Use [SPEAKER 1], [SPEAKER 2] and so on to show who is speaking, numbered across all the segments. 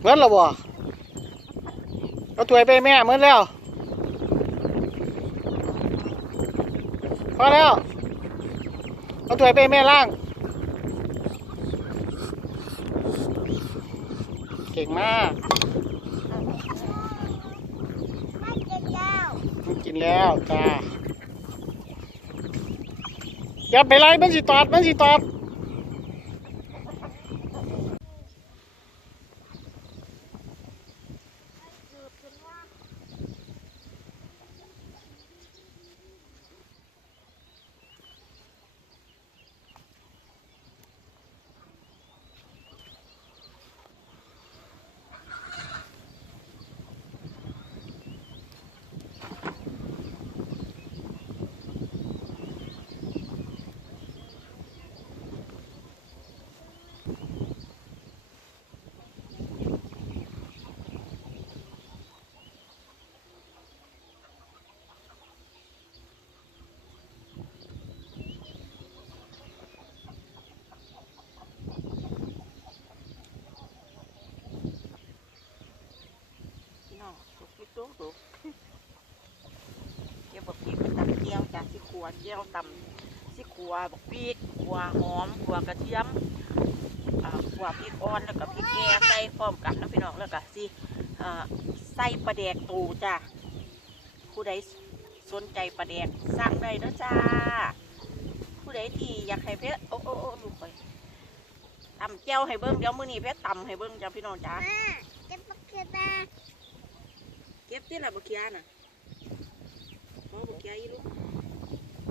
[SPEAKER 1] เมื่อแล้วบ่เอาถวยไปแม่เมื่อแล้วพอแล้วเอาถวยไปแม่ล่าง เก่งมาก
[SPEAKER 2] กินแล้ว
[SPEAKER 1] จ้าอย่าไปไล่มันสิตอดมันสิตอด
[SPEAKER 3] สุกพี่ตุ้งสุกเกี่ยวบักพริกตำเจียวจากสิขัวเจียวตำสิขัวบักพริกขัวหอมขัวกระเทียมอ่าขัวพริกอ่อนแล้วก็พริกแกงใส่พร้อมกันนะพี่น้องแล้วก็สิใส่ปลาแดกตูจ้ะผู้ใดสนใจปลาแดกสั่งได้นะจ้าผู้ใดที่อยากให้เพชรโอ้โอ้โอ้ลูกไปตำเจียวให้เบิ้งเดี๋ยวมื้อนี้เพชรตำให้เบิ้งจ้ะพี่น้องจ้า
[SPEAKER 2] แม่จะปัก เก็
[SPEAKER 3] บที่ละบักเคียน่ะมองบักเคียอีลูก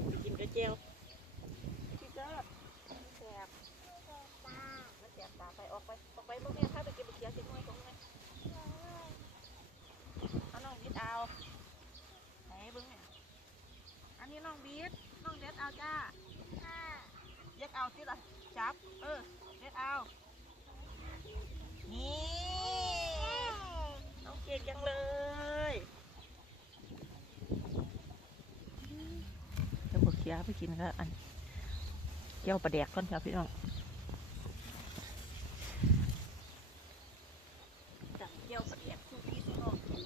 [SPEAKER 3] ไปกินกระเจียวพี่เจ้าแสบ
[SPEAKER 2] ตา
[SPEAKER 3] มันแสบตาไปออกไปออกไปพวกนี้ถ้าไปกินบักเคียสิน้อยตรงนี้เอาน้องบีดเอาไหนเบิ้งเนี่ยอันนี้น้องบีดน้องเด็ดเอาจ้าเด็ดเอาสิล่ะจับ เออเด็ดเอานี่น้องเก่งจังเลยเดี๋ ยาไปกินก็อันเจียวปลาแดกก่อนครับพี่น้อง จับเจียวปลาแดกสู้พี่สู้น้อง
[SPEAKER 2] ค่ะ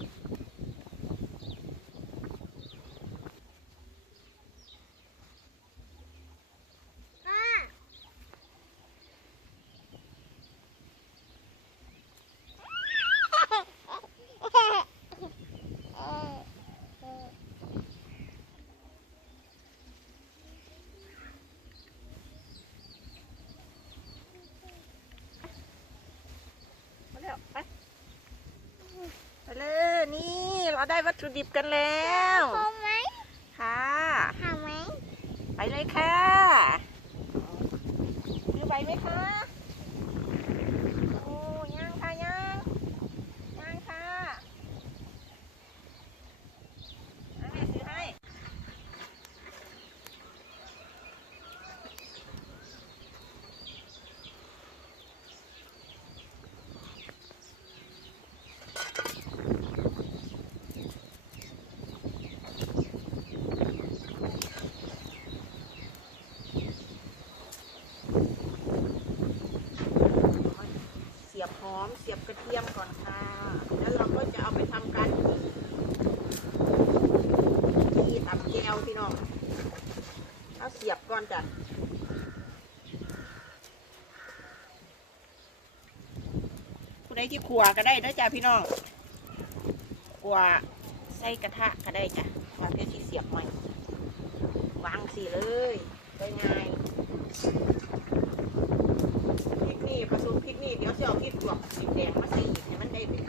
[SPEAKER 3] มาแล้วไปไปเลยนี่ เราได้วัตถุดิบกันแล้ว
[SPEAKER 2] พอไหม
[SPEAKER 3] ค่ะ
[SPEAKER 2] หาไหม
[SPEAKER 3] ไปเลยค่ะซื้อใบไหมคะโอ้ย่างค่ะย่างย่างค่ะเอาแม่ซื้อให้เสียบหอมเสียบกระเทียมก่อนค่ะ แล้วเราก็จะเอาไปทำการที่ตำแก้วพี่น้องเอาเสียบก่อนจ้ะผู้ใดที่ขัวก็ได้นะจ้ะพี่น้องขัวใส่กระทะก็ได้จ้ะว่าเพื่อที่เสียบใหม่วางสีเลยได้ง่ายพริกนี่ผสมพริกนี่เดี๋ยวจะเอาพริกหยวกพริกแดงมาใส่อีกให้มันได้เป็น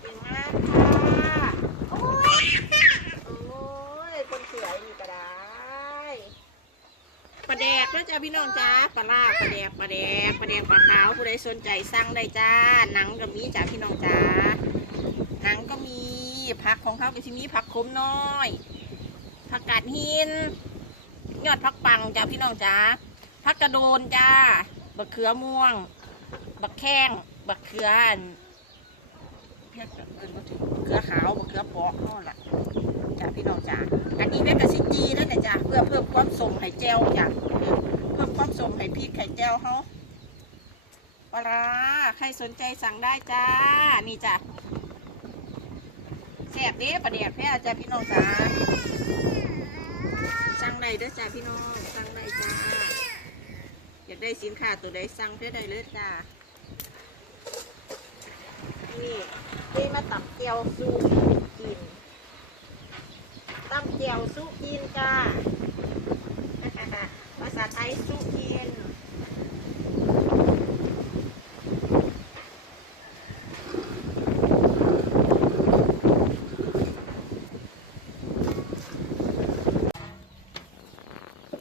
[SPEAKER 3] เก่งมากค่ะ
[SPEAKER 2] โอ้ย
[SPEAKER 3] โอ้ยคนสวยนี่ก็ได้ปลาแดกแล้วจ้าพี่น้องจ้าปลาลาปลาแดกปลาแดกปลาแดกปลาขาวผู้ใดสนใจสั่งได้จ้าหนังก็มีจ้าพี่น้องจ้าหนังก็มีผักของเขาก็จะมีผักขมน้อยผักกาดหินยอดพักปังจ้าพี่น้องจ้าพักกระโดนจ้าบักเขือม่วง บักแข้งบักเขืออันเพี้ยเอิ้นบ่ถึงเขือขาวบักเขือปอกนั่นแหละจ้าพี่น้องจ้าอันนี้เป็นกระซิจีนั่นแหละจ้าเพื่อเพิ่มความสมให้แจวจ้าเพิ่มความสมให้พริกไข่แจวเขา ปลาใครสนใจสั่งได้จ้า นี่จ้ะแซ่บเด้ประเดี๋ยวแพ้จ้าพี่น้องจ้าสั่งได้เด้อจ้าพี่น้องสั่งได้จ้า อยากได้สินค้าตัวใดสั่งเพื่อได้เลยจ้า นี่นี่มาตับเกียวสู้กินตับเกียวสู้กินจ้าภาษาไทยสู้กิน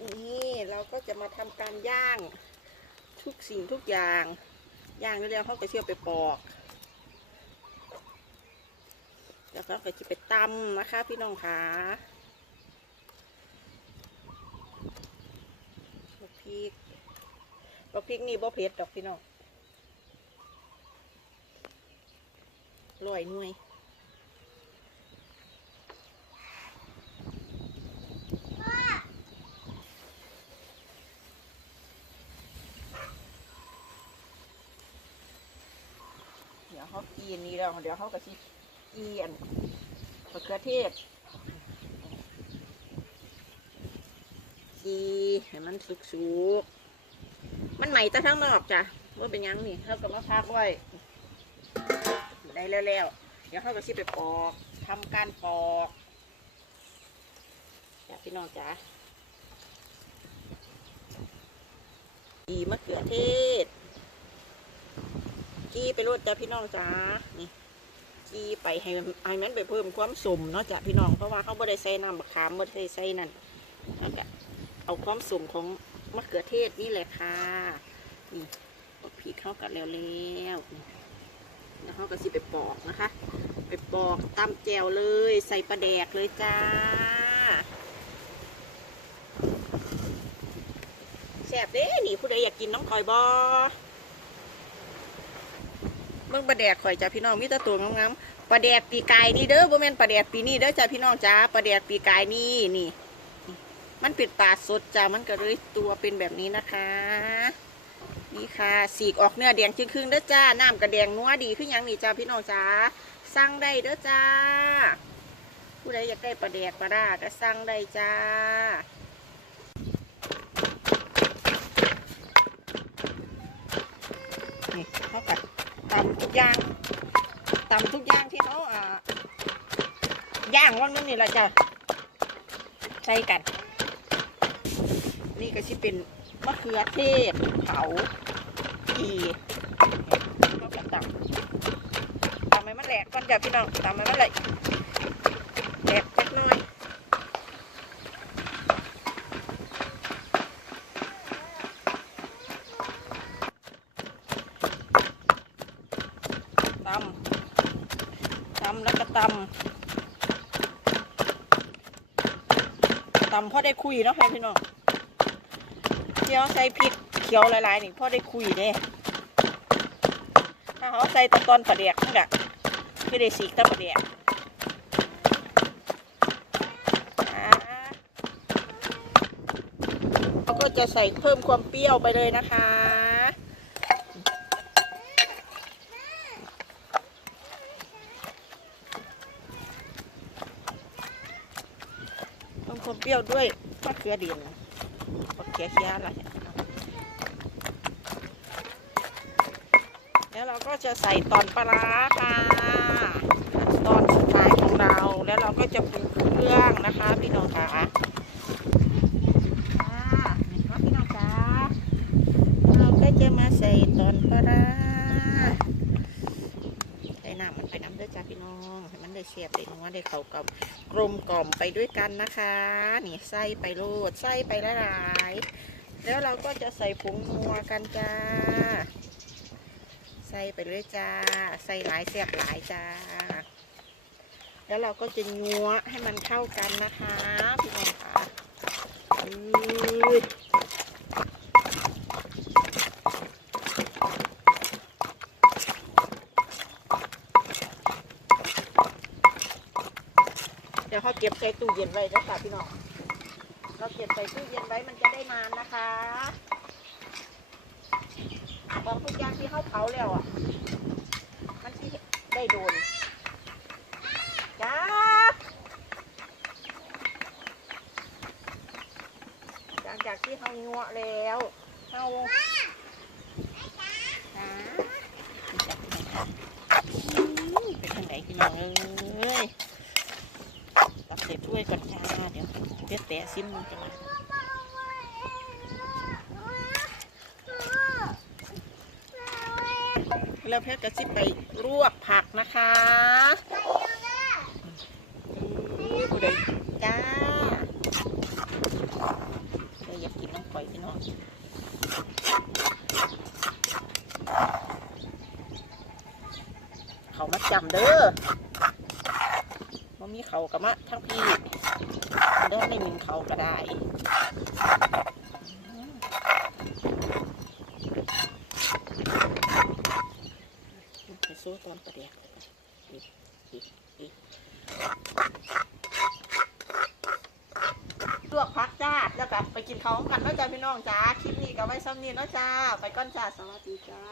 [SPEAKER 3] นี่เราก็ จะมาทำการย่างทุกสิ่งทุกอย่างย่างแล้วเรียวเขาก็เชื่อไปปอกแล้วก็ก็จะไปตำนะคะ พี่น้องคะบักพริกบักพริกนี่บ่เผ็ดดอกพี่น้องลอยหน่วย เขากีนนี่แล้วเดี๋ยวเขาก็สิกีนมะเขือเทศกีให้มันสุกๆมันใหม่แต่ทั้งนอกจ้ะว่าเป็นยังนี่เขาก็มาพักไว้ได้แล้วๆเดี๋ยวเขาก็สิไปปอกทำการปอกจ้ะพี่น้องจ้ะกีมะเขือเทศ กี้ไปรดจ้ะพี่น้องจ้านี่กี้ไปให้มันให้มันไปเพิ่มความสมเนาะจ้ะพี่น้องเพราะว่าเขาไม่ได้ใส่น้ำมะขามไม่ได้ใส่นั่นแล้วก็เอาความสมของมะเขือเทศนี่แหละค่ะนี่พริกเข้ากันแล้วแล้วนี่แล้วเขาก็สิไปปอกนะคะ ไปปอกตำแจวเลย ใส่ปลาแดกเลยจ้าแซ่บเด้นี่ผู้ใดอยากกินน้องคอยบอ เบิ่งปลาแดกข่อยจ้าพี่น้องมีแต่ตัวงามๆปลาแดกปีกายนี่เด้อบ่แม่นปลาแดกปีนี้เด้อจ้าพี่น้องจ้าปลาแดกปีกายนี่นี่ มันเป็นปลาสดจ้ามันก็เลยตัวเป็นแบบนี้นะคะ นี่ค่ะสีกออกเนื้อแดงจึงครึ่งๆเด้อจ้าน้ำกระแดงนัวดีขึ้นยังนี่จ้าพี่น้องจ้าสั่งได้เด้อจ้า ผู้ใดอยากได้ปลาแดกปลาดาก็สั่งได้จ้านี่เขากัด ตำทุกอย่างตำทุกอย่างที่เขาอ่าย่างว่านั่นี่แหละจ้ะใส่กัน นี่ก็สิเป็นมะเขือเทศเผาอีเขากัดตำตำให้มันแหลกก่อนจ้ะพี่น้องตำให้มันแหลกจักหน่อย ตำ ตำตำพ่อได้คุยเนาะพี่น้องเจียวใส่พริกเขียวหลายๆนี่พ่อได้คุยเด้ถ้าเขาใส่ตะตอนปลาเดียกนั่กะคือได้สีกตะปลาเดียกเราก็จะใส่เพิ่มความเปรี้ยวไปเลยนะคะ เพิ่มความเปรี้ ยวด้วยมะเขือดียนมะเขือเคี้ยอะไรแล้วเราก็จะใส่ตอนปลาค่ะ ตอนสุดท้ายของเราแล้วเราก็จะปรุงเครื่องนะคะพี่น้องค่ะค่ะนี่ครับพี่น้องจ๋าเราก็จะมาใส่ตอนปลาร้าใส่น้ำมันไป น้องให้มันได้เสียบได้นัวได้เข้ากับกลมกล่อมไปด้วยกันนะคะ นี่ไส้ไปโรดไส้ไปละลาย แล้วเราก็จะใส่ผงนัวกันจ้า ใส่ไปเลยจ้า ใส่หลายเสียบหลายจ้า แล้วเราก็จะงัวให้มันเข้ากันนะคะพี่น้องค่ะ เก็บใส่ตู้เย็นไว้นะค่ะพี่น้อง เราเก็บใส่ตู้เย็นไว้มันจะได้นานนะคะของทุกอย่างที่เข้าเผาแล้วอะ มันที่ได้โดนจ้าหลังจากที่เขางัวแล้วเขาจ้าเป็นทางไหนพี่น้องเอ้ย ตักเสร็จถ้วยก่อนจ้าเดี๋ยวเดี๋ยวแตะซิมมันจะมาแล้วเพชระซิบไปลวกผักนะคะผู้ใดจ้าผู้ใดอยากกินน้ำข่อยพี่น้องเขามาจำเด้อ เขากับมะทั้งพี่เด้อไม่มีเขาก็ได้ไปสู้ตอนประเดี๋ยวอีกอีกอีกลวกพักจ้า แล้วก็ไปกินเขากันเนาะจ้าพี่น้องจ้า คลิปนี้ก็ไว้ซ้ำนี้เนาะจ้า ไปก่อนจ้า สวัสดีจ้า